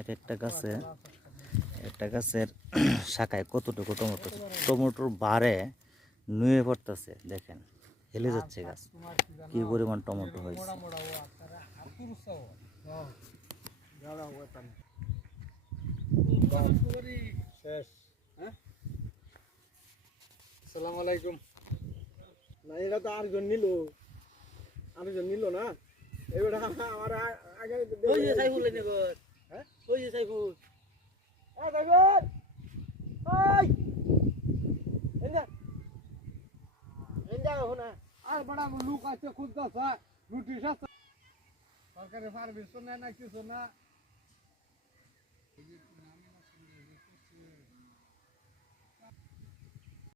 এক একটা গাছের শাখায় কতটুকু টমেটো, টমেটোর বারে নুয়ে পড়তেছে, দেখেন হেলে যাচ্ছে গাছ, কি পরিমাণ টমেটো হয়েছে। আসসালামু আলাইকুম। না এটা তো আরেকজন নিল না এবার আমার আগে সাইফুল নেব। হ্যাঁ ওই যে সাইফুল আর বড় লোক আছে খুঁজতেছে নোটিশ আছে সরকারি সার্ভিস তো নেয় না কিছু না।